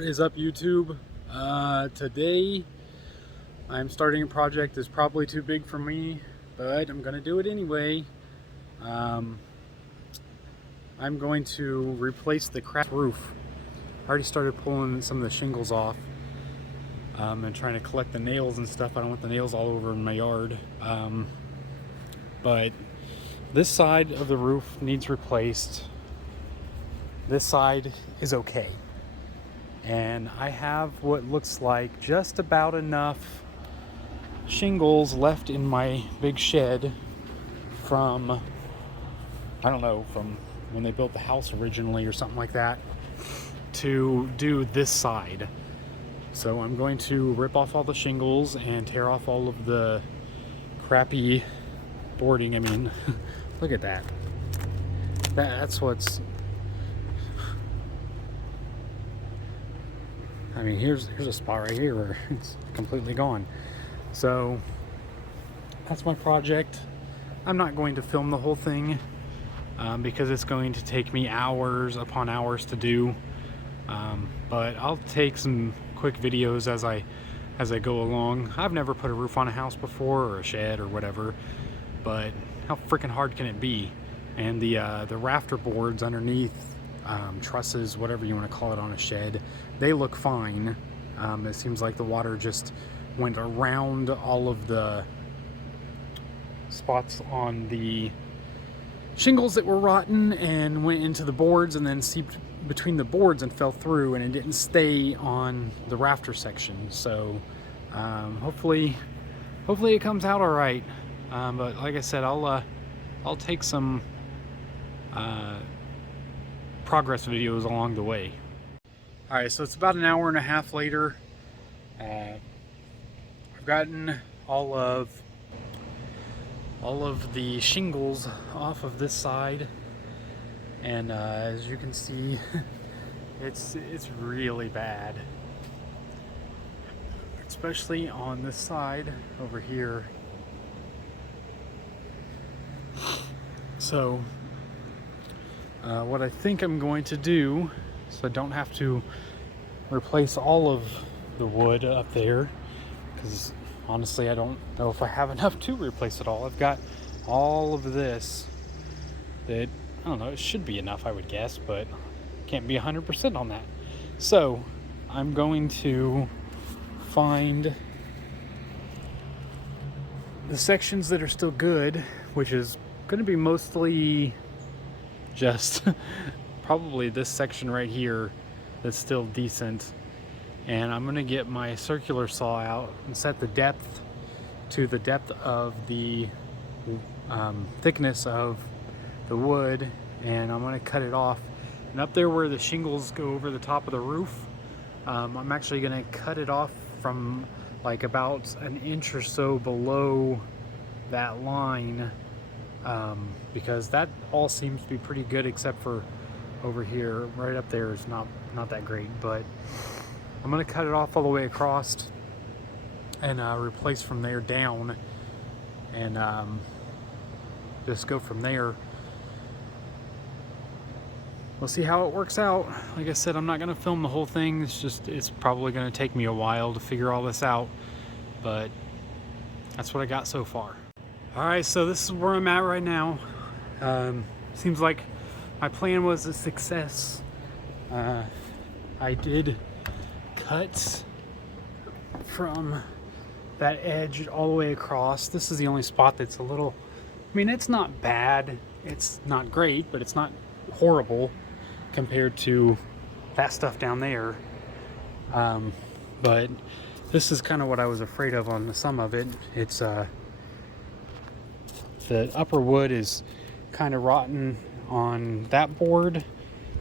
What is up, YouTube? Today I'm starting a project that's probably too big for me, but I'm gonna do it anyway. I'm going to replace the cracked roof. I already started pulling some of the shingles off and trying to collect the nails and stuff. I don't want the nails all over in my yard. But this side of the roof needs replaced. This side is okay. And I have what looks like just about enough shingles left in my big shed from, I don't know, from when they built the house originally or something like that, to do this side. So I'm going to rip off all the shingles and tear off all of the crappy boarding. I mean, look at that. That's what's... I mean, here's a spot right here where it's completely gone. So that's my project. I'm not going to film the whole thing because it's going to take me hours upon hours to do. But I'll take some quick videos as I go along. I've never put a roof on a house before, or a shed or whatever, but how freaking hard can it be? And the rafter boards underneath, trusses, whatever you want to call it, on a shed, they look fine. It seems like the water just went around all of the spots on the shingles that were rotten and went into the boards and then seeped between the boards and fell through, and it didn't stay on the rafter section. So hopefully it comes out all right. But like I said, I'll take some progress videos along the way. All right, so it's about an hour and a half later. I've gotten all of the shingles off of this side, and as you can see, it's really bad, especially on this side over here. So what I think I'm going to do, so I don't have to replace all of the wood up there, because honestly I don't know if I have enough to replace it all. I've got all of this that, I don't know, it should be enough, I would guess, but can't be 100% on that. So I'm going to find the sections that are still good, which is going to be mostly just probably this section right here that's still decent, and I'm gonna get my circular saw out and set the depth to the depth of the thickness of the wood, and I'm gonna cut it off. And up there where the shingles go over the top of the roof, I'm actually gonna cut it off from like about an inch or so below that line, because that all seems to be pretty good, except for over here. Right up there is not that great, but I'm gonna cut it off all the way across and replace from there down, and just go from there. We'll see how it works out. Like I said, I'm not gonna film the whole thing. It's probably gonna take me a while to figure all this out, but that's what I got so far. All right, so this is where I'm at right now. Seems like my plan was a success. I did cut from that edge all the way across. This is the only spot that's a little, I mean, it's not bad. It's not great, but it's not horrible compared to that stuff down there. But this is kind of what I was afraid of on some of it. It's the upper wood is kind of rotten on that board,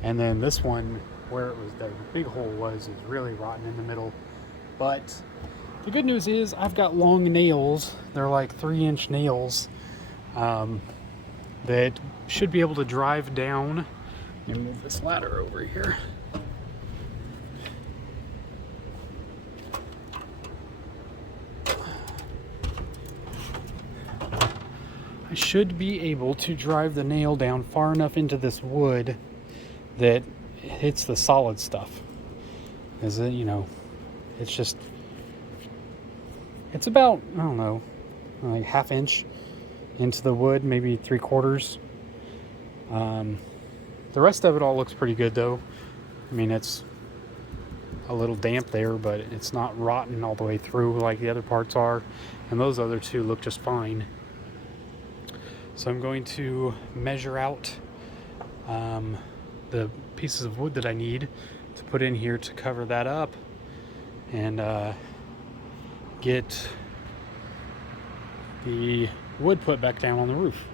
and then this one where it was, the big hole was, is really rotten in the middle. But the good news is I've got long nails. They're like 3-inch nails that should be able to drive down. Let me move this ladder over here. I should be able to drive the nail down far enough into this wood that it hits the solid stuff. is it, you know, it's just, it's about, I don't know, like ½ inch into the wood, maybe 3/4. The rest of it all looks pretty good though. I mean, it's a little damp there, but it's not rotten all the way through like the other parts are, and those other two look just fine. So I'm going to measure out the pieces of wood that I need to put in here to cover that up, and get the wood put back down on the roof.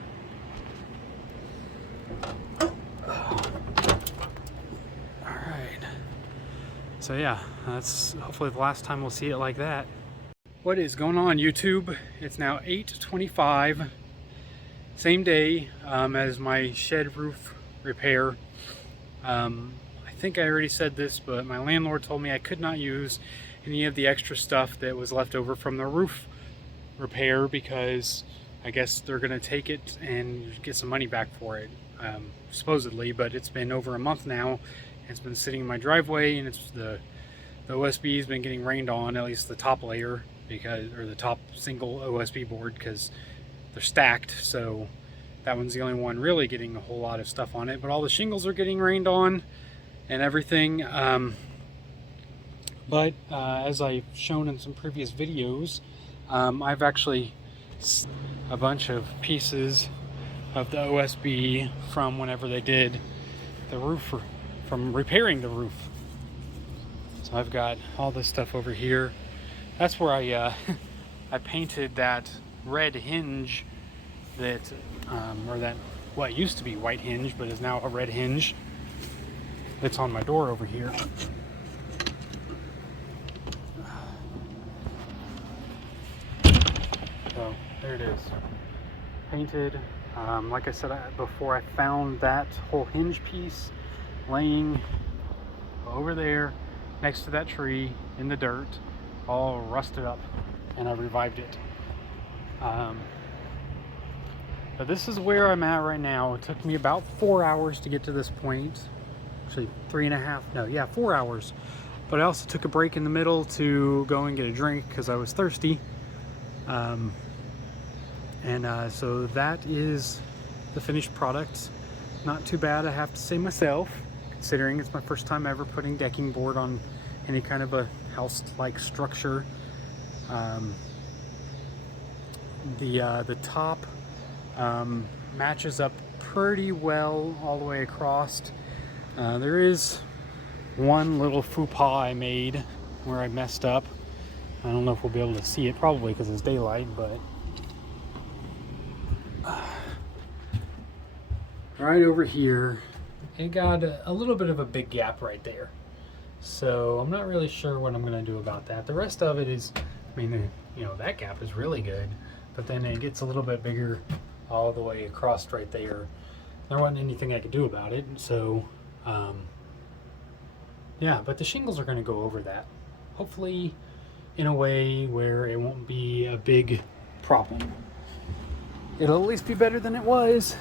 So yeah, that's hopefully the last time we'll see it like that. What is going on, YouTube? It's now 8:25, same day as my shed roof repair. I think I already said this, but my landlord told me I could not use any of the extra stuff that was left over from the roof repair because I guess they're gonna take it and get some money back for it, supposedly, but it's been over a month now. It's been sitting in my driveway, and it's the OSB has been getting rained on, at least the top layer, because, or the top single OSB board, because they're stacked. So that one's the only one really getting a whole lot of stuff on it. But all the shingles are getting rained on and everything. But as I've shown in some previous videos, I've actually a bunch of pieces of the OSB from whenever they did the roof, from repairing the roof. So I've got all this stuff over here. That's where I I painted that red hinge that, or that what used to be white hinge but is now a red hinge that's on my door over here. So there it is, painted. Like I said before, I found that whole hinge piece laying over there next to that tree in the dirt, all rusted up, and I revived it. But this is where I'm at right now. It took me about 4 hours to get to this point. Actually 3.5, no, yeah, 4 hours. But I also took a break in the middle to go and get a drink because I was thirsty. So that is the finished product. Not too bad, I have to say myself, considering it's my first time ever putting decking board on any kind of a house-like structure. The top matches up pretty well all the way across. There is one little faux pas I made where I messed up. I don't know if we'll be able to see it, probably because it's daylight, but right over here, it got a little bit of a big gap right there. So I'm not really sure what I'm going to do about that. The rest of it is, I mean, you know, that gap is really good, but then it gets a little bit bigger all the way across right there. There wasn't anything I could do about it. So, yeah, but the shingles are going to go over that. Hopefully in a way where it won't be a big problem. It'll at least be better than it was.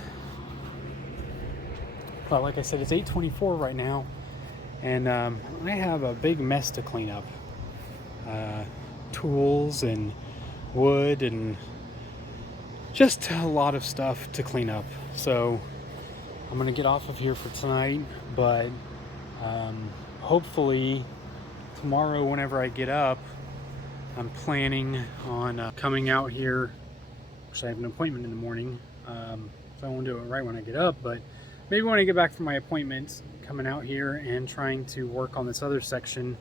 But like I said, it's 8:24 right now, and I have a big mess to clean up. Tools and wood and just a lot of stuff to clean up. So I'm gonna get off of here for tonight, but hopefully tomorrow whenever I get up, I'm planning on coming out here. Actually, I have an appointment in the morning, so I won't do it right when I get up, but maybe when I get back from my appointment, coming out here and trying to work on this other section.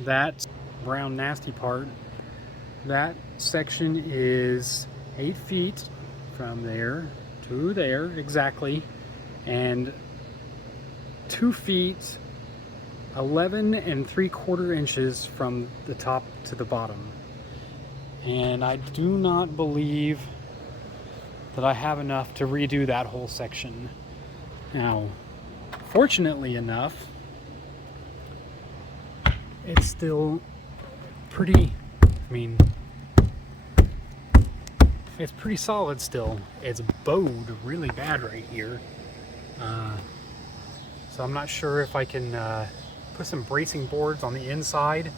That brown nasty part, that section is 8 feet from there to there exactly, and 2 feet 11 3/4 inches from the top to the bottom. And I do not believe that I have enough to redo that whole section. Now, fortunately enough, it's still pretty, I mean, it's pretty solid still. It's bowed really bad right here. So I'm not sure if I can put some bracing boards on the inside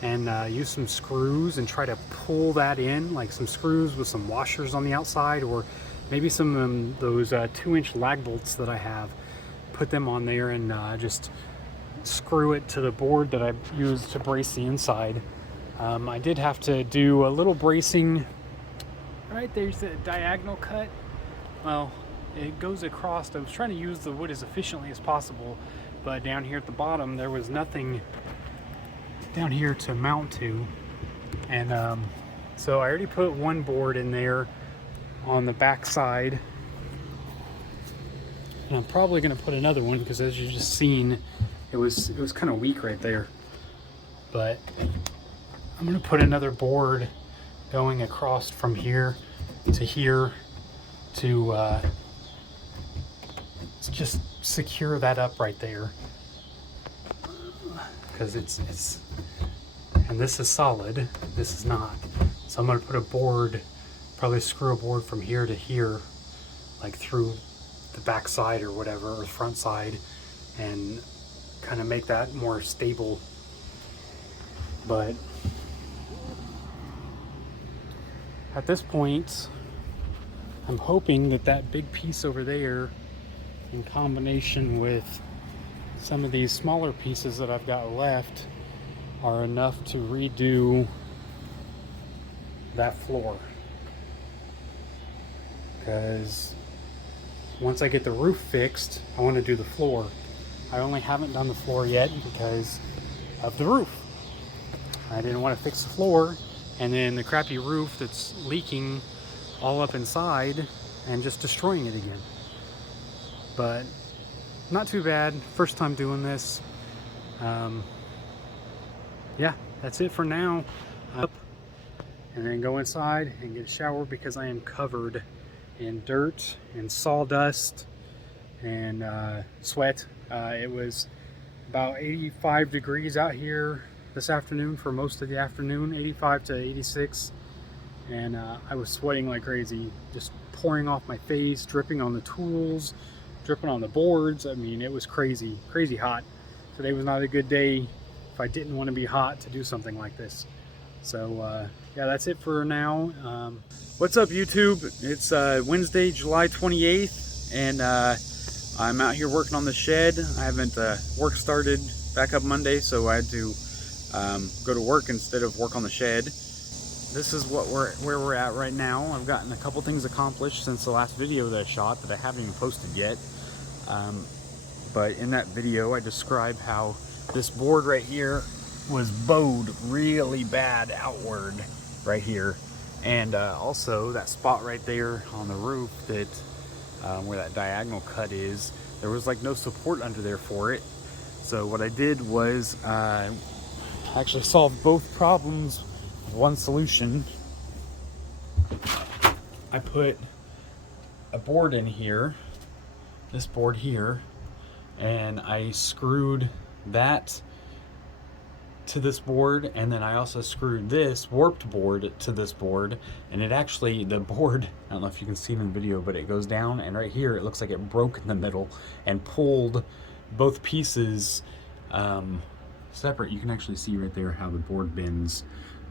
and use some screws and try to pull that in, like some screws with some washers on the outside, or maybe some of those 2-inch lag bolts that I have, put them on there and just screw it to the board that I used to brace the inside. I did have to do a little bracing. Right there's a diagonal cut. Well, it goes across. I was trying to use the wood as efficiently as possible, but down here at the bottom there was nothing down here to mount to, and so I already put one board in there on the back side, and I'm probably going to put another one because, as you just seen, it was kind of weak right there. But I'm going to put another board going across from here to just secure that up right there, because it's and this is solid, this is not. So I'm going to put a board, probably screw a board from here to here, like through the back side or whatever, or the front side, and kind of make that more stable. But at this point, I'm hoping that that big piece over there, in combination with some of these smaller pieces that I've got left, are enough to redo that floor. Because once I get the roof fixed, I want to do the floor. I only haven't done the floor yet because of the roof. I didn't want to fix the floor and then the crappy roof that's leaking all up inside and just destroying it again. But not too bad. First time doing this. Yeah, that's it for now. Up and then go inside and get a shower because I am covered in dirt and sawdust and sweat. It was about 85 degrees out here this afternoon for most of the afternoon, 85 to 86, and I was sweating like crazy, just pouring off my face, dripping on the tools, dripping on the boards. I mean, it was crazy hot. Today was not a good day if I didn't want to be hot to do something like this. So yeah, that's it for now. What's up, YouTube? It's Wednesday, July 28th, and I'm out here working on the shed. I haven't work started back up Monday, so I had to go to work instead of work on the shed. This is where we're at right now. I've gotten a couple things accomplished since the last video that I shot that I haven't even posted yet. But in that video, I describe how this board right here was bowed really bad outward right here, and also that spot right there on the roof that where that diagonal cut is, there was like no support under there for it. So what I did was actually solve both problems with one solution. I put a board in here, this board here, and I screwed that to this board, and then I also screwed this warped board to this board, and it actually, the board, I don't know if you can see it in the video, but it goes down, and right here it looks like it broke in the middle and pulled both pieces separate. You can actually see right there how the board bends,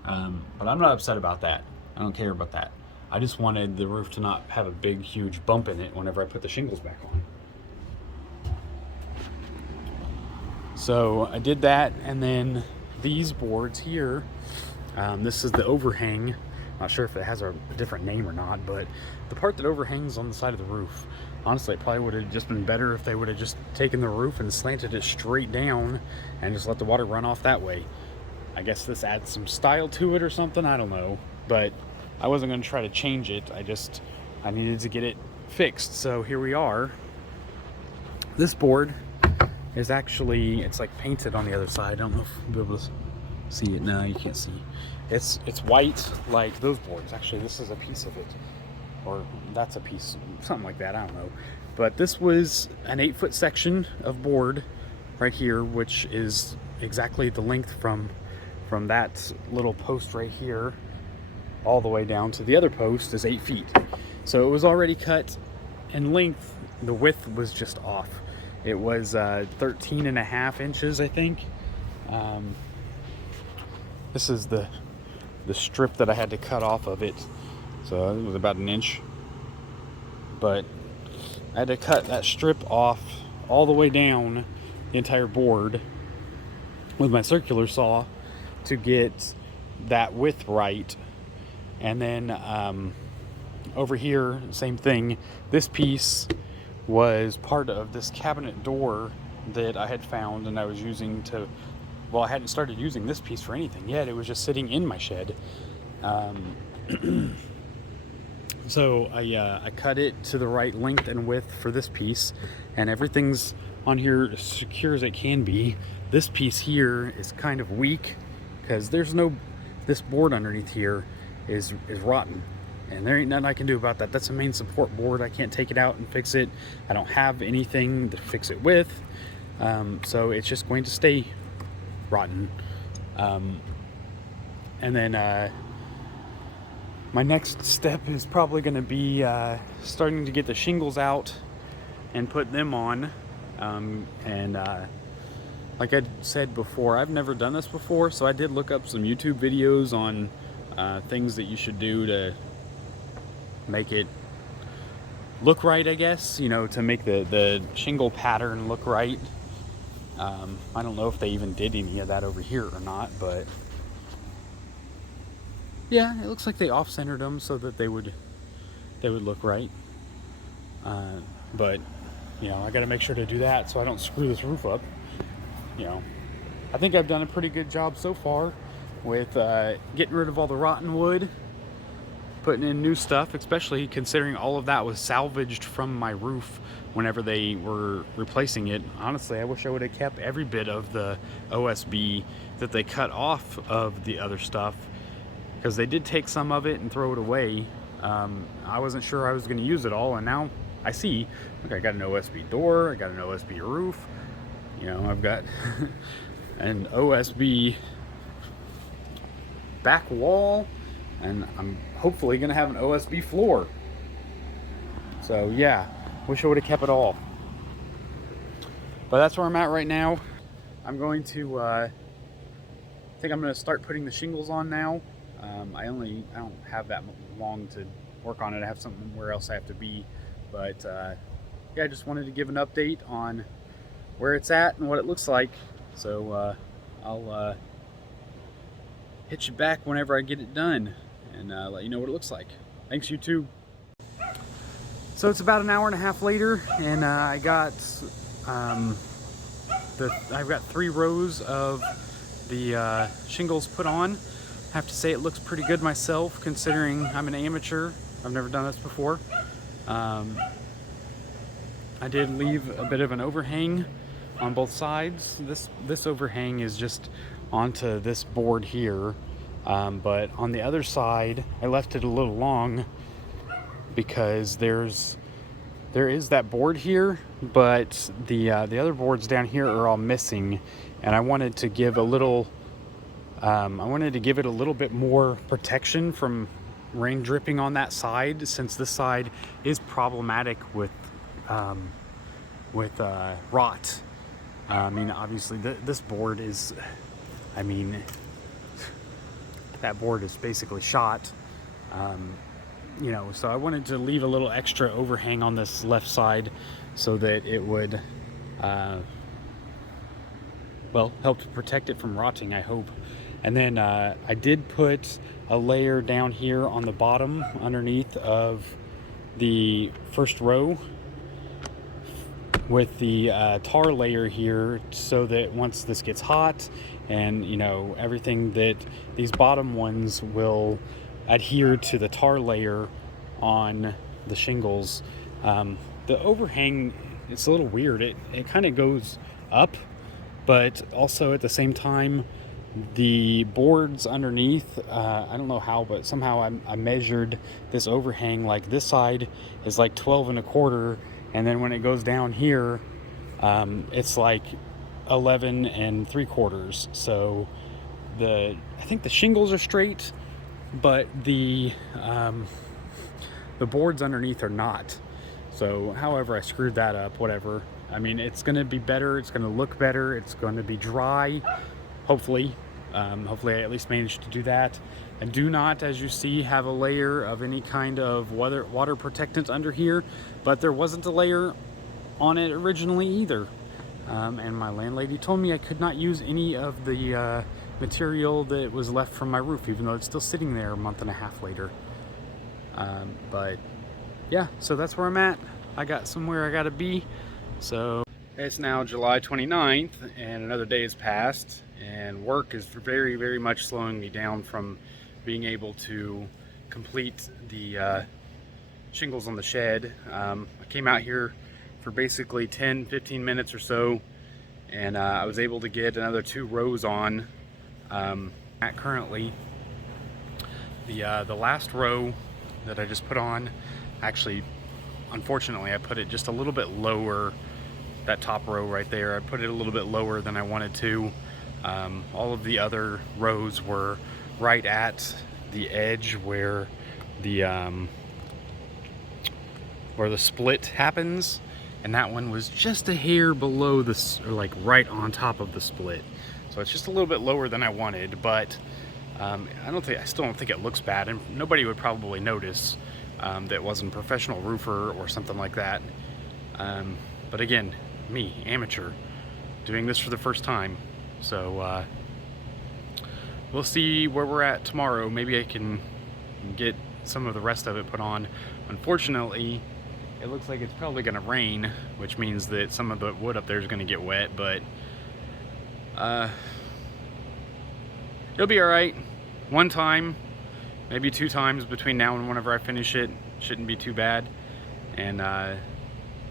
but I'm not upset about that. I don't care about that. I just wanted the roof to not have a big huge bump in it whenever I put the shingles back on. So I did that, and then these boards here, this is the overhang. Not sure if it has a different name or not, but the part that overhangs on the side of the roof, honestly, it probably would have just been better if they would have just taken the roof and slanted it straight down and just let the water run off that way. I guess this adds some style to it or something, I don't know, but I wasn't going to try to change it. I needed to get it fixed, so here we are. This board is actually, it's like painted on the other side. I don't know if you'll be able to see it now. You can't see. It's white like those boards. Actually, this is a piece of it, or that's a piece, something like that, I don't know. But this was an 8-foot section of board right here, which is exactly the length from that little post right here all the way down to the other post is 8 feet. So it was already cut in length. The width was just off. It was 13.5 inches, I think. This is the strip that I had to cut off of it, so it was about an inch. But I had to cut that strip off all the way down the entire board with my circular saw to get that width right. And then over here, same thing. This piece was part of this cabinet door that I had found and I was using to, well, I hadn't started using this piece for anything yet. It was just sitting in my shed. So I cut it to the right length and width for this piece, and everything's on here as secure as it can be. This piece here is kind of weak because there's no, this board underneath here is rotten, and there ain't nothing I can do about that. That's a main support board. I can't take it out and fix it. I don't have anything to fix it with, so it's just going to stay rotten. And then my next step is probably going to be starting to get the shingles out and put them on. Like I said before, I've never done this before, so I did look up some YouTube videos on things that you should do to make it look right, I guess, you know, to make the shingle pattern look right. I don't know if they even did any of that over here or not, but yeah, it looks like they off-centered them so that they would look right. But you know, I got to make sure to do that so I don't screw this roof up. You know, I think I've done a pretty good job so far with getting rid of all the rotten wood, putting in new stuff, especially considering all of that was salvaged from my roof whenever they were replacing it. Honestly, I wish I would have kept every bit of the OSB that they cut off of the other stuff, because they did take some of it and throw it away. I wasn't sure I was going to use it all, and now I see, look, I got an OSB door, I got an OSB roof, you know, I've got an OSB back wall, and I'm hopefully going to have an OSB floor. So yeah, wish I would have kept it all. But that's where I'm at right now. I'm going to, I think I'm going to start putting the shingles on now. I don't have that long to work on it. I have somewhere else I have to be. But yeah, I just wanted to give an update on where it's at and what it looks like. So I'll hit you back whenever I get it done and let you know what it looks like. Thanks, YouTube. So it's about an hour and a half later, and I've got 3 rows of the shingles put on. I have to say it looks pretty good myself, considering I'm an amateur. I've never done this before. I did leave a bit of an overhang on both sides. This overhang is just onto this board here, but on the other side I left it a little long because there is that board here, but the other boards down here are all missing, and I wanted to give a little bit more protection from rain dripping on that side, since this side is problematic with rot. I mean, obviously this board is, I mean, that board is basically shot. You know, so I wanted to leave a little extra overhang on this left side so that it would, well, help to protect it from rotting, I hope. And then I did put a layer down here on the bottom underneath of the first row with the tar layer here, so that once this gets hot and, you know, everything, that these bottom ones will adhere to the tar layer on the shingles. The overhang, it's a little weird. It kind of goes up, but also at the same time, the boards underneath, I don't know how, but somehow I measured this overhang, like this side is like 12 1/4, and then when it goes down here, it's like 11 3/4. So I think the shingles are straight, but the boards underneath are not. So however I screwed that up, whatever. I mean, it's going to be better. It's going to look better. It's going to be dry, hopefully. Hopefully I at least managed to do that. And do not, as you see, have a layer of any kind of water protectant under here. But there wasn't a layer on it originally either. And my landlady told me I could not use any of the material that was left from my roof, even though it's still sitting there a month and a half later. But yeah, so that's where I'm at. I got somewhere I gotta be. So it's now July 29th and another day has passed, and work is very, very much slowing me down from being able to complete the shingles on the shed. I came out here for basically 10-15 minutes or so, and I was able to get another 2 rows on. Currently, the last row that I just put on, actually, unfortunately, I put it just a little bit lower. That top row right there, I put it a little bit lower than I wanted to. All of the other rows were right at the edge where the split happens, and that one was just a hair below this, or like right on top of the split. So it's just a little bit lower than I wanted, but I still don't think it looks bad, and nobody would probably notice that wasn't a professional roofer or something like that. But again, me, amateur, doing this for the first time. So we'll see where we're at tomorrow. Maybe I can get some of the rest of it put on. Unfortunately, it looks like it's probably gonna rain, which means that some of the wood up there is gonna get wet, but it'll be all right. One time, maybe 2 times between now and whenever I finish it, shouldn't be too bad. And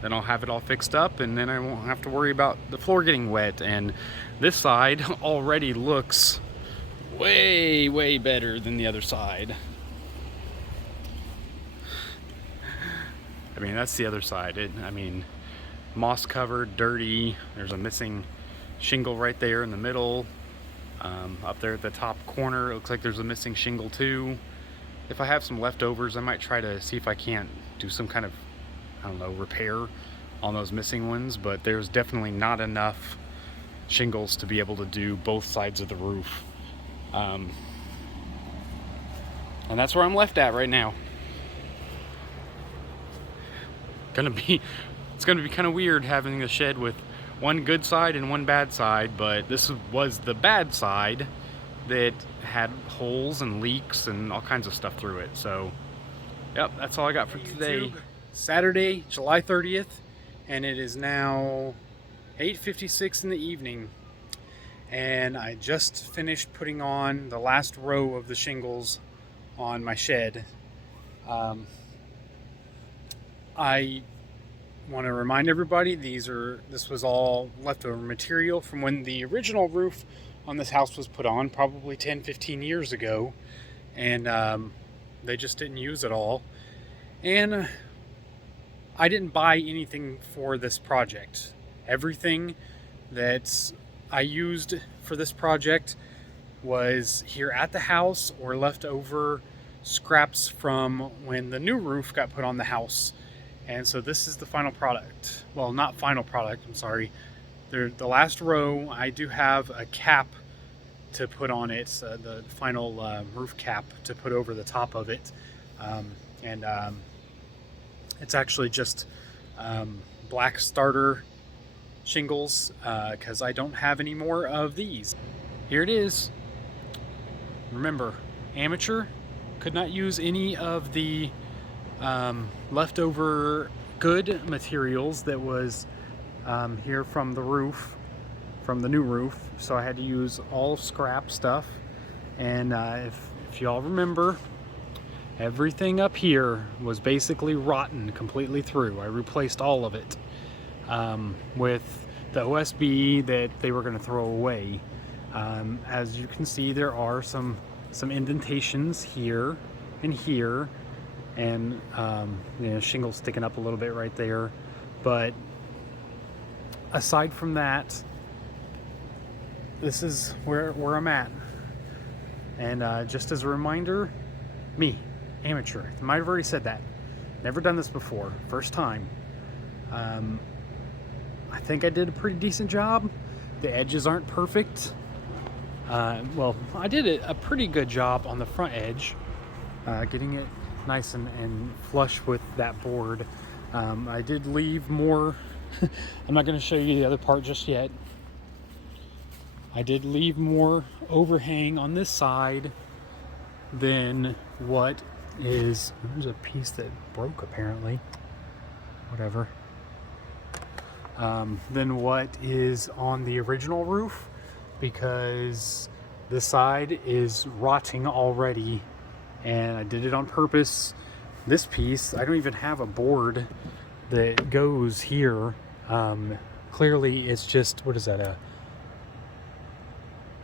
then I'll have it all fixed up, and then I won't have to worry about the floor getting wet. And this side already looks way, way better than the other side. I mean, that's the other side. I mean, moss covered, dirty. There's a missing shingle right there in the middle. Up there at the top corner, it looks like there's a missing shingle too. If I have some leftovers, I might try to see if I can't do some kind of, I don't know, repair on those missing ones, but there's definitely not enough shingles to be able to do both sides of the roof. And that's where I'm left at right now. It's gonna be kind of weird having a shed with one good side and one bad side, but this was the bad side that had holes and leaks and all kinds of stuff through it. So yep, that's all I got for today. Saturday, July 30th, and it is now 8:56 in the evening, and I just finished putting on the last row of the shingles on my shed. I want to remind everybody, this was all leftover material from when the original roof on this house was put on, probably 10-15 years ago, and they just didn't use it all. And I didn't buy anything for this project. Everything that I used for this project was here at the house or leftover scraps from when the new roof got put on the house. And so this is the final product. Well, not final product, I'm sorry. The last row, I do have a cap to put on it, the final roof cap to put over the top of it. It's actually just black starter shingles, because I don't have any more of these. Here it is. Remember, amateur, could not use any of the leftover good materials that was here from the roof, from the new roof, so I had to use all scrap stuff. And if y'all remember, everything up here was basically rotten completely through. I replaced all of it with the OSB that they were going to throw away. As you can see, there are some indentations here and here, and shingles sticking up a little bit right there. But aside from that, this is where I'm at. And just as a reminder, me, amateur, I might have already said that. Never done this before, first time. I think I did a pretty decent job. The edges aren't perfect. Well, I did a pretty good job on the front edge, getting it nice and flush with that board. I did leave more. I'm not going to show you the other part just yet. I did leave more overhang on this side than what is. There's a piece that broke apparently. Whatever. Than what is on the original roof, because this side is rotting already, and I did it on purpose. This piece, I don't even have a board that goes here. Clearly it's just, what is that, a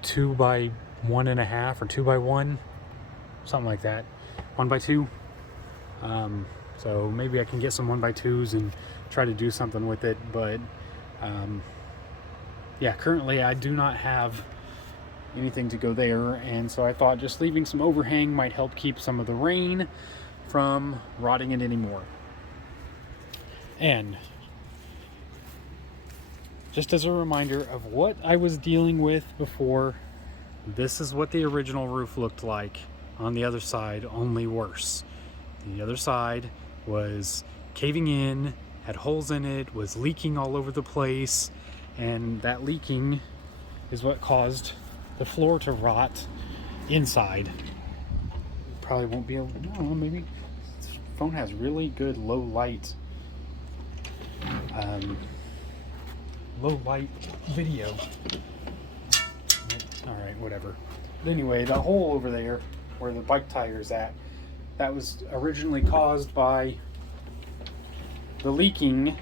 2 by 1.5 or 2 by 1, something like that, 1 by 2. So maybe I can get some 1 by 2s and try to do something with it, but yeah, currently I do not have anything to go there, and so I thought just leaving some overhang might help keep some of the rain from rotting it anymore. And just as a reminder of what I was dealing with before, this is what the original roof looked like on the other side, only worse. The other side was caving in, had holes in it, was leaking all over the place, and that leaking is what caused the floor to rot inside. Probably won't be able, no, maybe this phone has really good low light video. All right, whatever. But anyway, the hole over there where the bike tire is at, that was originally caused by the leaking,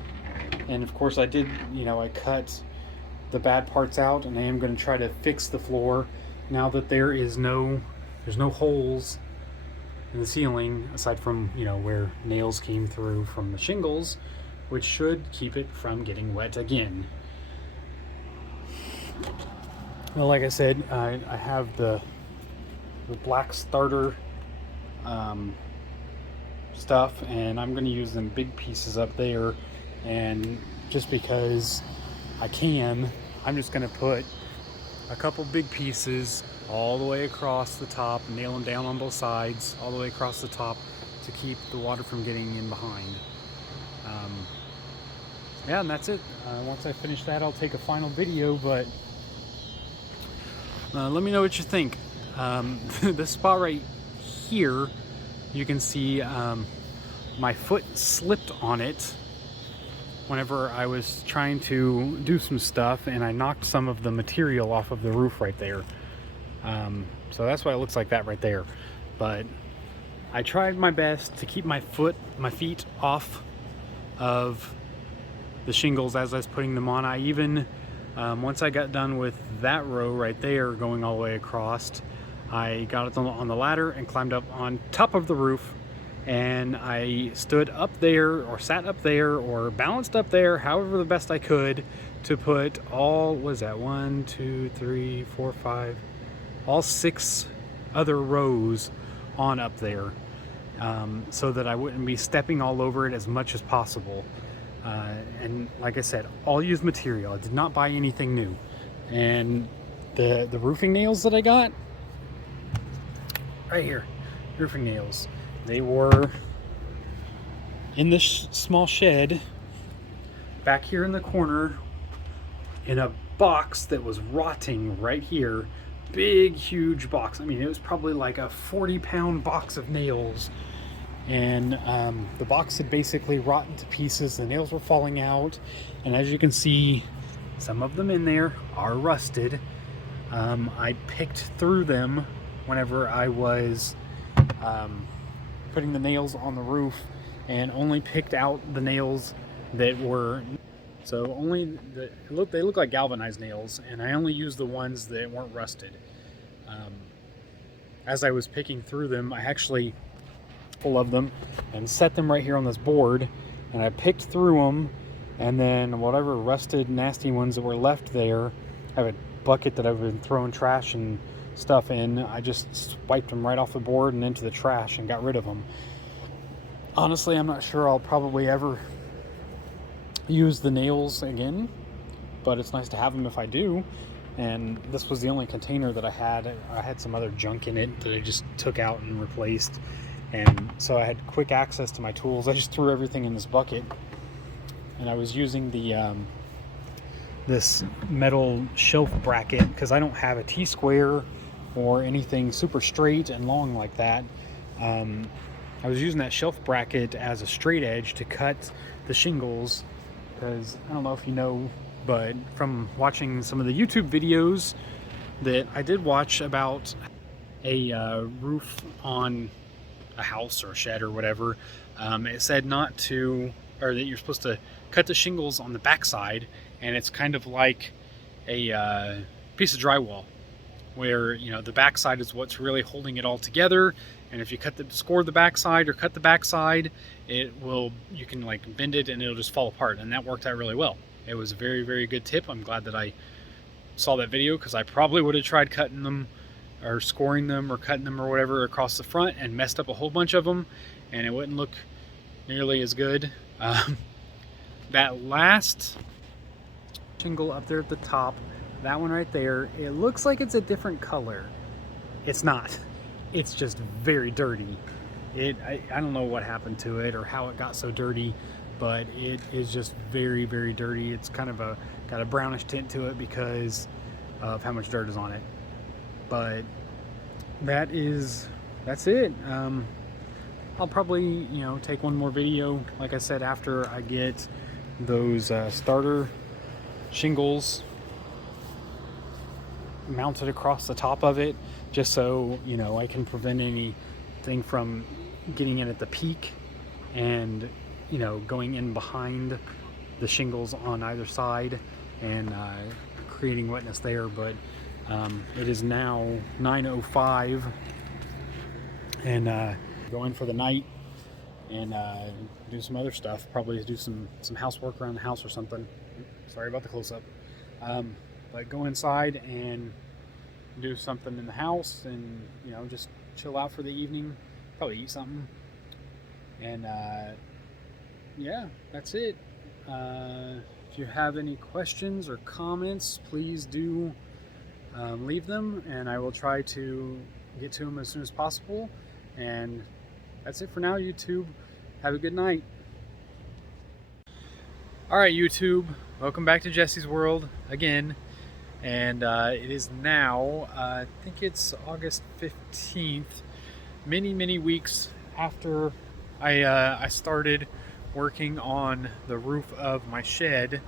and of course I did, I cut the bad parts out, and I am going to try to fix the floor now that there's no holes in the ceiling aside from where nails came through from the shingles, which should keep it from getting wet again. Well, like I said, I have the black starter stuff, and I'm going to use them big pieces up there, and just because I can, I'm just going to put a couple big pieces all the way across the top, nail them down on both sides all the way across the top to keep the water from getting in behind. Yeah, and that's it. Once I finish that, I'll take a final video, but let me know what you think. This spot right here, you can see my foot slipped on it whenever I was trying to do some stuff, and I knocked some of the material off of the roof right there. So that's why it looks like that right there. But I tried my best to keep my feet off of the shingles as I was putting them on. I even, once I got done with that row right there going all the way across, I got it on the ladder and climbed up on top of the roof, and I stood up there or sat up there or balanced up there, however the best I could, to put all, was that 1, 2, 3, 4, 5, all 6 other rows on up there, so that I wouldn't be stepping all over it as much as possible. And like I said, all used material. I did not buy anything new. And the roofing nails that I got right here, roofing nails, they were in this small shed back here in the corner in a box that was rotting right here. Big, huge box. I mean, it was probably like a 40-pound box of nails. And the box had basically rotten to pieces. The nails were falling out, and as you can see, some of them in there are rusted. I picked through them whenever I was putting the nails on the roof, and only picked out the nails that were, so only they look like galvanized nails, and I only used the ones that weren't rusted. As I was picking through them, I actually full of them and set them right here on this board, and I picked through them, and then whatever rusted nasty ones that were left there, I have a bucket that I've been throwing trash and stuff in, I just swiped them right off the board and into the trash and got rid of them. Honestly, I'm not sure I'll probably ever use the nails again, but it's nice to have them if I do. And this was the only container that I had. I had some other junk in it that I just took out and replaced, and so I had quick access to my tools. I just threw everything in this bucket, and I was using the this metal shelf bracket because I don't have a T-square or anything super straight and long like that. I was using that shelf bracket as a straight edge to cut the shingles, because I don't know if you know, but from watching some of the YouTube videos that I did watch about a roof on a house or a shed or whatever, it said not to, or that you're supposed to cut the shingles on the backside, and it's kind of like a piece of drywall, where the backside is what's really holding it all together. And if you score the backside or cut the backside, you can like bend it and it'll just fall apart. And that worked out really well. It was a very, very good tip. I'm glad that I saw that video, because I probably would have tried cutting them or scoring them or cutting them or whatever across the front and messed up a whole bunch of them, and it wouldn't look nearly as good. That last shingle up there at the top, that one right there, it looks like it's a different color. It's not. It's just very dirty. I don't know what happened to it or how it got so dirty, but it is just very, very dirty. It's kind of got a brownish tint to it because of how much dirt is on it. But that's it. I'll probably take one more video, like I said, after I get those starter shingles mounted across the top of it, just so I can prevent anything from getting in at the peak and going in behind the shingles on either side and creating wetness there. But it is now 9:05, and go in for the night and do some other stuff, probably do some housework around the house or something. Sorry about the close-up. But go inside and do something in the house, and just chill out for the evening, probably eat something, and yeah, that's it. If you have any questions or comments, please do leave them, and I will try to get to them as soon as possible. And that's it for now, YouTube. Have a good night. Alright, YouTube, welcome back to Jesse's World again. And it is now, I think it's August 15th, many weeks after I started working on the roof of my shed.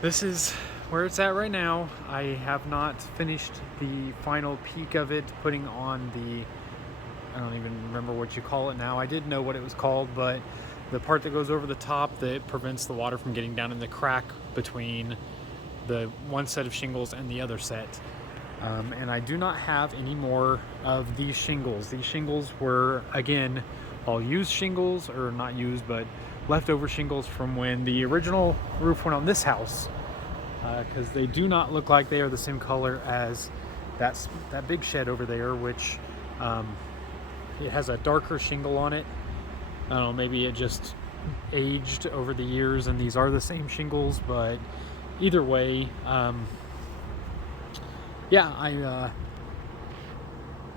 This is where it's at right now. I have not finished the final peak of it, putting on I don't even remember what you call it now. I did know what it was called, but the part that goes over the top that prevents the water from getting down in the crack between the one set of shingles and the other set. And I do not have any more of these shingles. These shingles were, again, all used shingles, or not used, but leftover shingles from when the original roof went on this house, because they do not look like they are the same color as that big shed over there, which it has a darker shingle on it. I don't know, maybe it just aged over the years and these are the same shingles, but either way, yeah,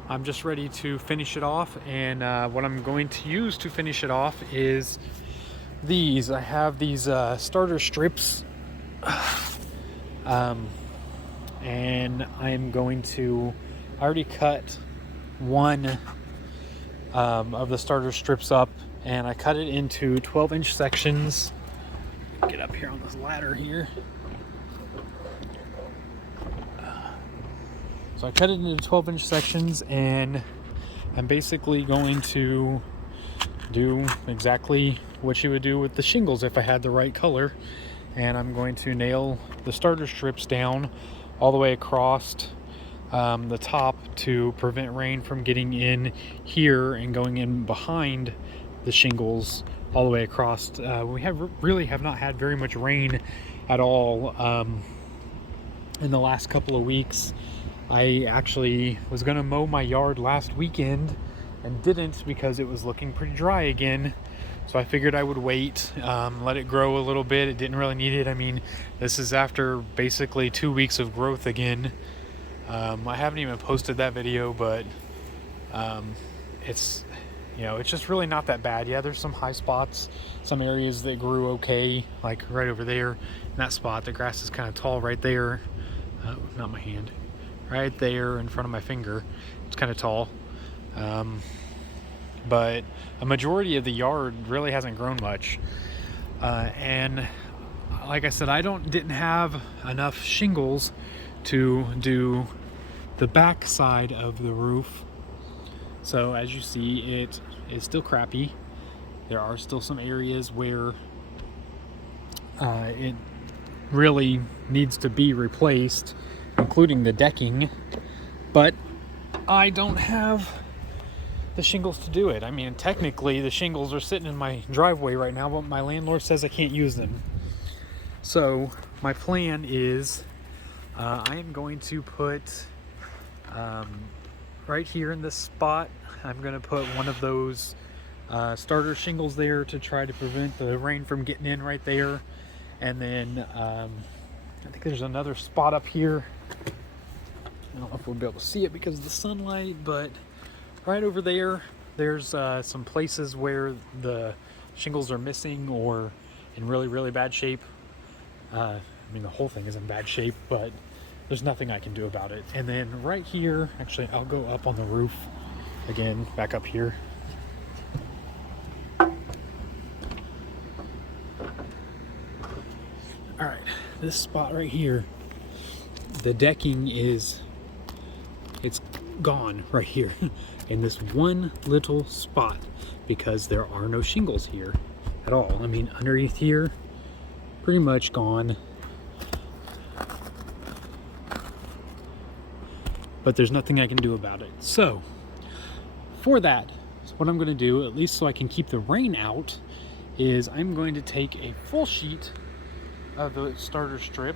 I'm just ready to finish it off. And what I'm going to use to finish it off is these. I have these starter strips, and I'm going to, I already cut one of the starter strips up, and I cut it into 12-inch sections. Get up here on this ladder here. So I cut it into 12-inch sections, and I'm basically going to do exactly what you would do with the shingles if I had the right color. And I'm going to nail the starter strips down all the way across the top to prevent rain from getting in here and going in behind the shingles all the way across. We really have not had very much rain at all in the last couple of weeks. I actually was gonna mow my yard last weekend and didn't because it was looking pretty dry again. So I figured I would wait, let it grow a little bit. It didn't really need it. I mean, this is after basically 2 weeks of growth again. I haven't even posted that video, but it's, it's just really not that bad. Yeah, there's some high spots, some areas that grew okay, like right over there in that spot. The grass is kind of tall right there. Not my hand. Right there in front of my finger. It's kind of tall. But a majority of the yard really hasn't grown much. And like I said, didn't have enough shingles to do the back side of the roof. So as you see, it is still crappy. There are still some areas where it really needs to be replaced, including the decking, but I don't have the shingles to do it. I mean, technically the shingles are sitting in my driveway right now, but my landlord says I can't use them. So my plan is I am going to put right here in this spot, I'm going to put one of those starter shingles there to try to prevent the rain from getting in right there. And then I think there's another spot up here. I don't know if we'll be able to see it because of the sunlight, but right over there, there's some places where the shingles are missing or in really, really bad shape. I mean, the whole thing is in bad shape, but there's nothing I can do about it. And then right here, actually, I'll go up on the roof again, back up here. All right, this spot right here, the decking it's gone right here in this one little spot because there are no shingles here at all. I mean, underneath here, pretty much gone. But there's nothing I can do about it. So for that, what I'm going to do, at least so I can keep the rain out, is I'm going to take a full sheet of the starter strip,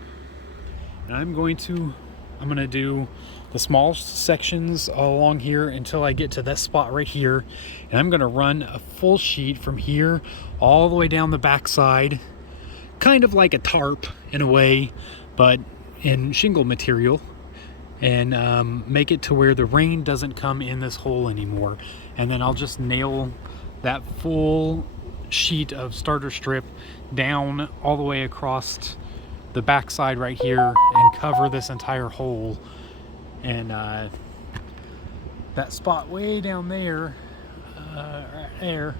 and I'm going to do the small sections along here until I get to this spot right here, and I'm going to run a full sheet from here all the way down the backside, kind of like a tarp in a way, but in shingle material, and make it to where the rain doesn't come in this hole anymore. And then I'll just nail that full sheet of starter strip down all the way across the backside right here and cover this entire hole. And that spot way down there, right there,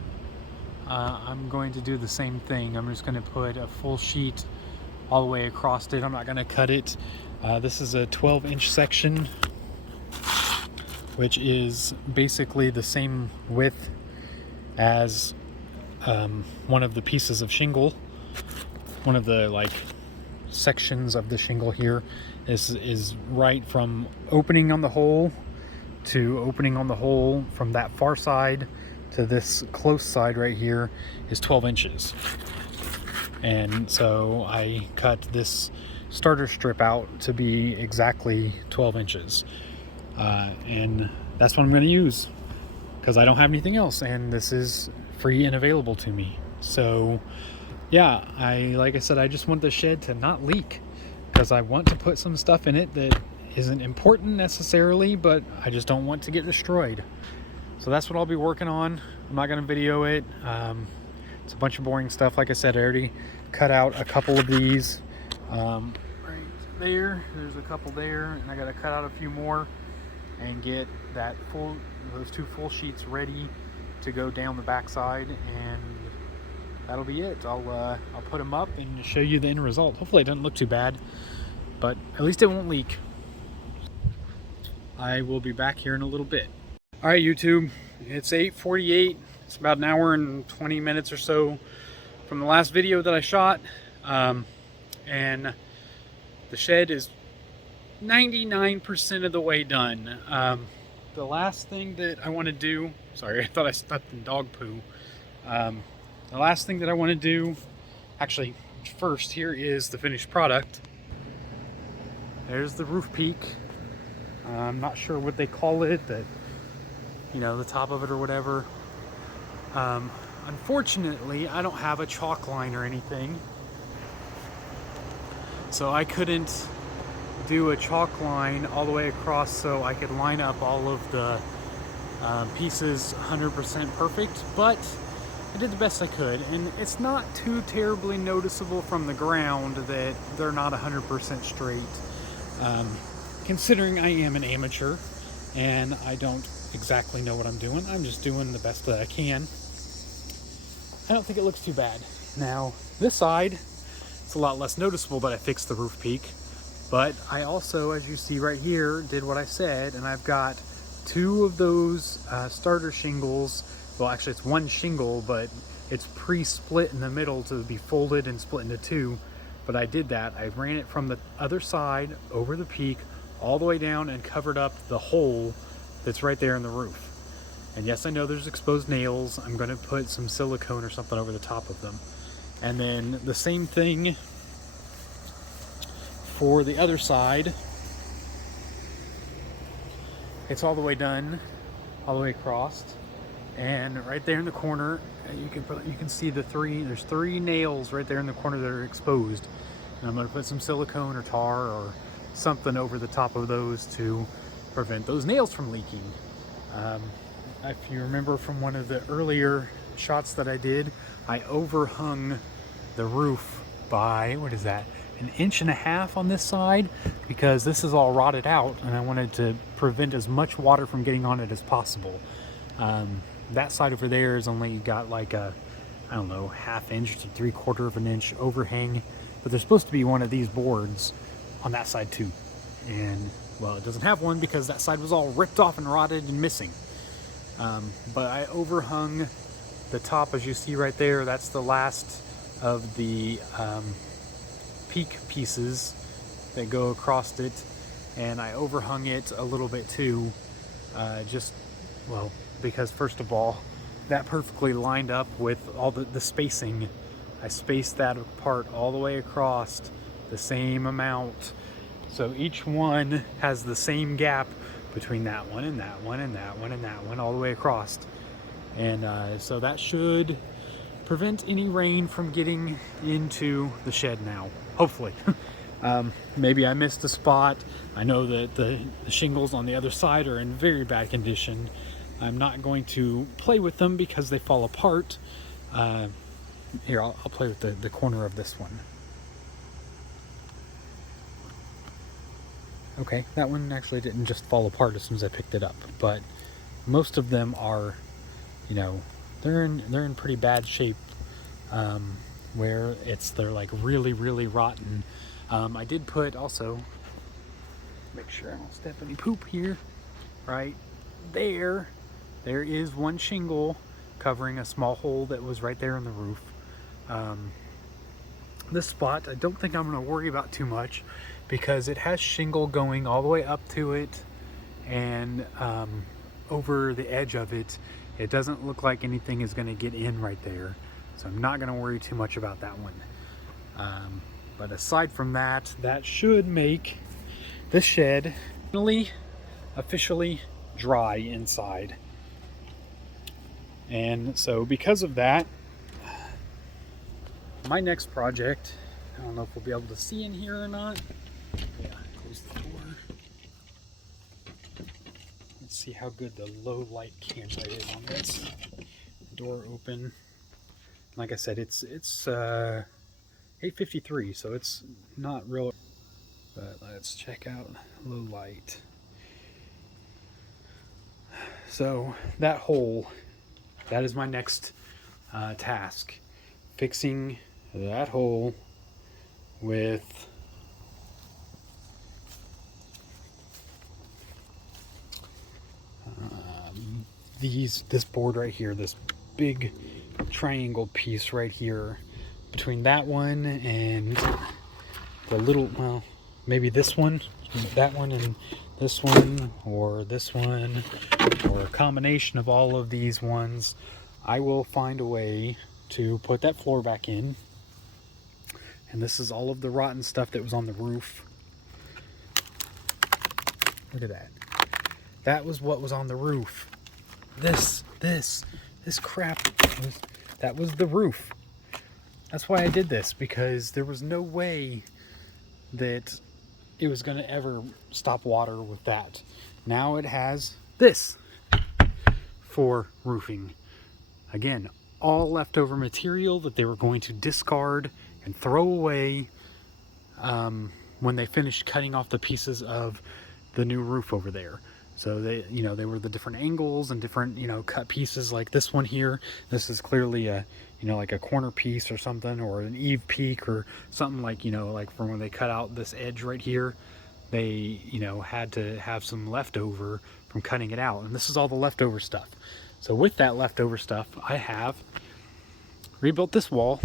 I'm going to do the same thing. I'm just going to put a full sheet all the way across it. I'm not going to cut it. This is a 12-inch section, which is basically the same width as one of the pieces of shingle. One of the sections of the shingle here is right from opening on the hole to opening on the hole from that far side to this close side right here is 12 inches. And so I cut this starter strip out to be exactly 12 inches. And that's what I'm going to use because I don't have anything else, and this is free and available to me. So yeah, like I said, I just want the shed to not leak because I want to put some stuff in it that isn't important necessarily, but I just don't want to get destroyed. So that's what I'll be working on. I'm not going to video it. It's a bunch of boring stuff. Like I said, I already cut out a couple of these. Right there, there's a couple there, and I got to cut out a few more and get those two full sheets ready to go down the backside, and that'll be it. I'll put them up and show you the end result. Hopefully it doesn't look too bad, but at least it won't leak. I will be back here in a little bit. All right, YouTube, it's 8:48. It's about an hour and 20 minutes or so from the last video that I shot, and the shed is 99% of the way done. The last thing that I want to do, sorry, I thought I stepped in dog poo. The last thing that I want to do, actually, first, here is the finished product. There's the roof peak. I'm not sure what they call it, that, you know, the top of it or whatever. Unfortunately, I don't have a chalk line or anything, so I couldn't do a chalk line all the way across so I could line up all of the pieces 100% perfect, but I did the best I could, and it's not too terribly noticeable from the ground that they're not 100% straight. Considering I am an amateur and I don't exactly know what I'm doing, I'm just doing the best that I can. I don't think it looks too bad. Now, this side, it's a lot less noticeable that I fixed the roof peak, but I also, as you see right here, did what I said, and I've got 2 of those starter shingles. Well, actually it's 1 shingle, but it's pre-split in the middle to be folded and split into 2. But I did that. I ran it from the other side over the peak all the way down and covered up the hole that's right there in the roof. And yes, I know there's exposed nails. I'm going to put some silicone or something over the top of them. And then the same thing for the other side. It's all the way done, all the way across. And right there in the corner, you can see there's 3 nails right there in the corner that are exposed. And I'm going to put some silicone or tar or something over the top of those to prevent those nails from leaking. If you remember from one of the earlier shots that I did, I overhung the roof by, what is that, 1.5 inches on this side, because this is all rotted out and I wanted to prevent as much water from getting on it as possible. That side over there is only got like a, I don't know, 1/2 inch to 3/4 of an inch overhang, but there's supposed to be one of these boards on that side too. And well, it doesn't have one because that side was all ripped off and rotted and missing. But I overhung the top, as you see right there. That's the last of the peak pieces that go across it, and I overhung it a little bit too, well, because first of all, that perfectly lined up with all the spacing. I spaced that apart all the way across the same amount, so each one has the same gap between that one and that one and that one and that one all the way across. And so that should prevent any rain from getting into the shed now, hopefully. Maybe I missed a spot. I know that the shingles on the other side are in very bad condition. I'm not going to play with them because they fall apart. Here, I'll play with the corner of this one. Okay, that one actually didn't just fall apart as soon as I picked it up, but most of them are, you know, they're in pretty bad shape, where they're like really rotten. I did put also, make sure I don't step any poop here, right there is 1 shingle covering a small hole that was right there in the roof. This spot I don't think I'm going to worry about too much because it has shingle going all the way up to it, and over the edge of it, it doesn't look like anything is going to get in right there, so I'm not going to worry too much about that one. But aside from that, that should make the shed officially dry inside. And so because of that, my next project, I don't know if we'll be able to see in here or not. Yeah, close the door. Let's see how good the low light camera is on this. Door open. Like I said, it's 8:53, so it's not real. But let's check out low light. So that hole, that is my next task. Fixing that hole with this board right here, this big triangle piece right here, between that one and the little, well, maybe this one, that one and this one, or this one, or a combination of all of these ones. I will find a way to put that floor back in. And this is all of the rotten stuff that was on the roof. Look at that. that was what was on the roof. This crap, that was the roof. That's why I did this, because there was no way that it was going to ever stop water with that. Now it has this for roofing. Again, all leftover material that they were going to discard and throw away when they finished cutting off the pieces of the new roof over there. So they, you know, they were the different angles and different, you know, cut pieces. Like this one here, this is clearly a, you know, like a corner piece or something, or an eave peak or something, like, you know, like from when they cut out this edge right here, they, you know, had to have some leftover from cutting it out. And this is all the leftover stuff. So with that leftover stuff, I have rebuilt this wall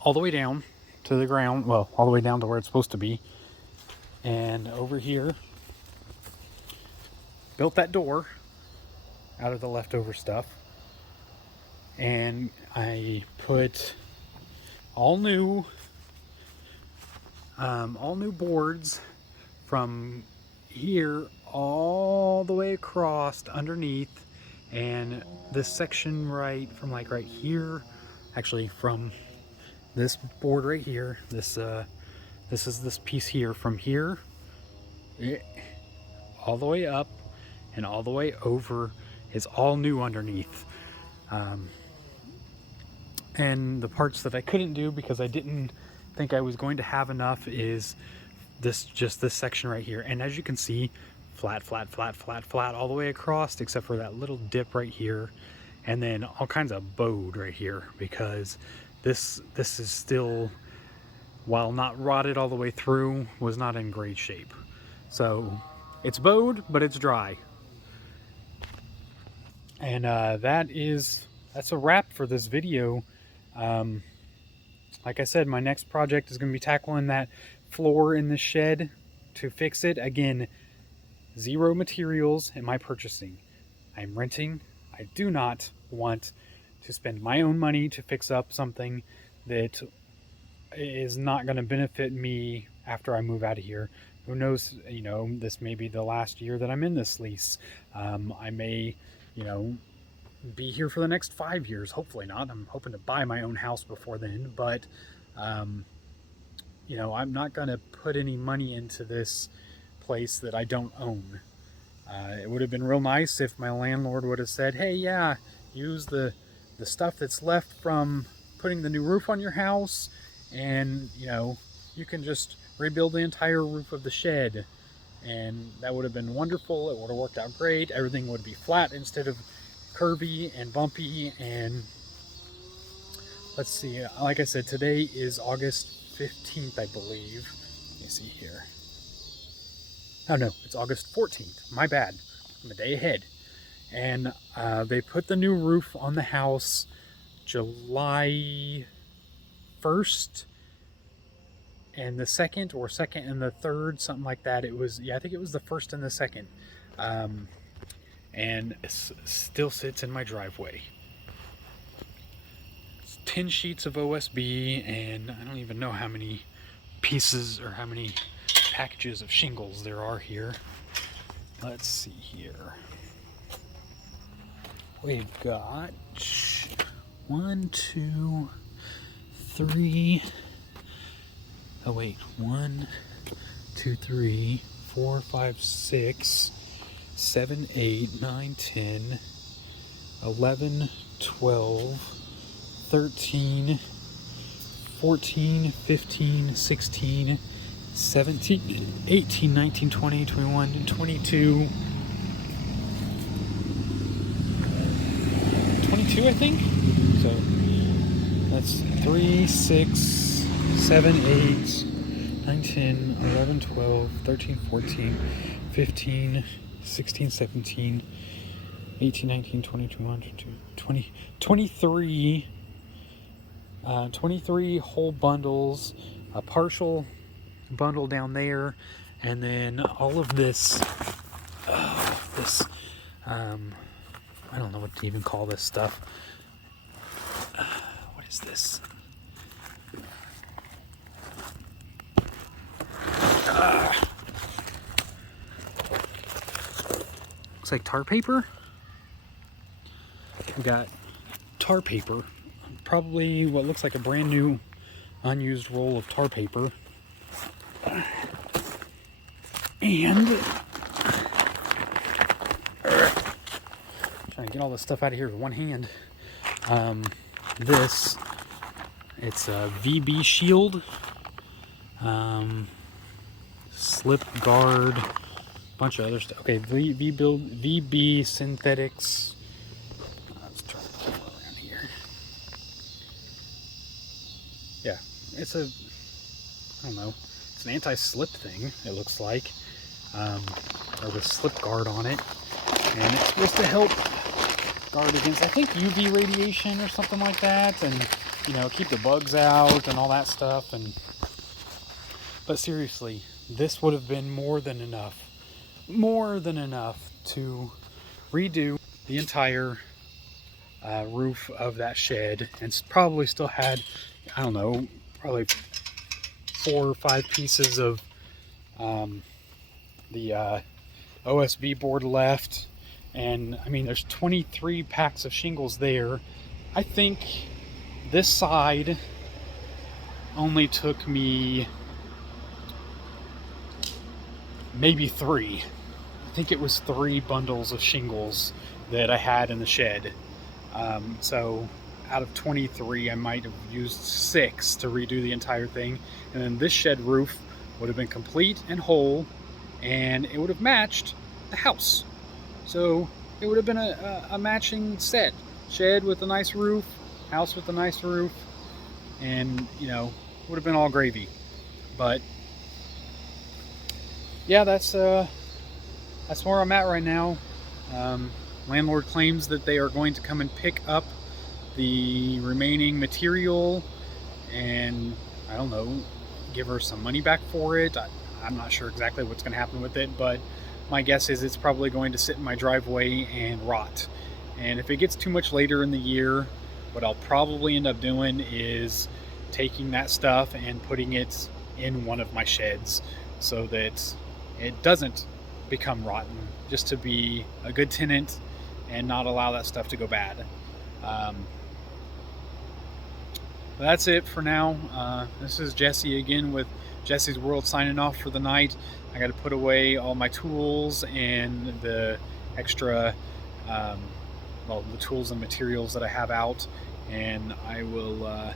all the way down to the ground. Well, all the way down to where it's supposed to be. And over here, built that door out of the leftover stuff. And I put all new boards from here all the way across underneath, and this section right from like right here, actually from this board right here, this is this piece here, from here all the way up and all the way over is all new underneath. And the parts that I couldn't do because I didn't think I was going to have enough is just this section right here. And as you can see, flat all the way across, except for that little dip right here, and then all kinds of bowed right here, because this is still, while not rotted all the way through, was not in great shape. So it's bowed, but it's dry. And that's a wrap for this video. Like I said, my next project is going to be tackling that floor in the shed to fix it. Again, zero materials in my purchasing. I'm renting. I do not want to spend my own money to fix up something that is not going to benefit me after I move out of here. Who knows, you know, this may be the last year that I'm in this lease. I may, you know, be here for the next 5 years. Hopefully not. I'm hoping to buy my own house before then, but you know, I'm not going to put any money into this place that I don't own. It would have been real nice if my landlord would have said, hey, yeah, use the stuff that's left from putting the new roof on your house, and, you know, you can just rebuild the entire roof of the shed. And that would have been wonderful. It would have worked out great. Everything would be flat instead of curvy and bumpy. And let's see, like I said, today is August 15th, I believe. Let me see here. Oh no, it's August 14th. My bad. I'm a day ahead. And they put the new roof on the house July 1st. And the second and the 3rd, something like that. It was, yeah, I think it was the 1st and the 2nd. And it still sits in my driveway. It's 10 sheets of OSB, and I don't even know how many pieces or how many packages of shingles there are here. Let's see here. We've got 1, 2, 3. Oh wait, 1, 2, 3, 4, 5, 6, 7, 8, 9, 10, 11, 12, 13, 14, 15, 16, 17, 18, 19, 20, 21, and 22. 22, I think? So that's 3, 6, 7, 8, 9, 10, 11, 12, 13, 14, 15, 16, 17, 18, 19, 20, 21, 22, 20, 23, 23 whole bundles, a partial bundle down there, and then all of this, I don't know what to even call this stuff. What is this? looks like tar paper. We got tar paper, probably what looks like a brand new unused roll of tar paper. And trying to get all this stuff out of here with one hand. It's a VB shield, slip guard, bunch of other stuff. Okay, VB synthetics. Let's try to pull it around here. Yeah, it's a, I don't know, it's an anti-slip thing, it looks like, or with slip guard on it, and it's supposed to help guard against, I think, UV radiation or something like that, and you know, keep the bugs out and all that stuff. And but seriously, this would have been more than enough to redo the entire roof of that shed, and probably still had, I don't know, probably 4 or 5 pieces of the OSB board left. And I mean, there's 23 packs of shingles there. I think this side only took me maybe 3. I think it was 3 bundles of shingles that I had in the shed. So out of 23, I might have used 6 to redo the entire thing. And then this shed roof would have been complete and whole, and it would have matched the house. So it would have been a matching set. Shed with a nice roof, house with a nice roof, and, you know, would have been all gravy. But yeah, that's where I'm at right now. Landlord claims that they are going to come and pick up the remaining material and, I don't know, give her some money back for it. I'm not sure exactly what's going to happen with it, but my guess is it's probably going to sit in my driveway and rot. And if it gets too much later in the year, what I'll probably end up doing is taking that stuff and putting it in one of my sheds so that it doesn't become rotten, just to be a good tenant and not allow that stuff to go bad. That's it for now. This is Jesse again with Jesse's World signing off for the night. I got to put away all my tools and the extra, well, the tools and materials that I have out, and I will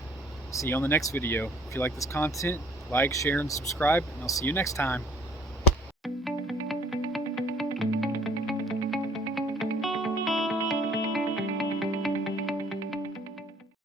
see you on the next video. If you like this content, like, share, and subscribe, and I'll see you next time.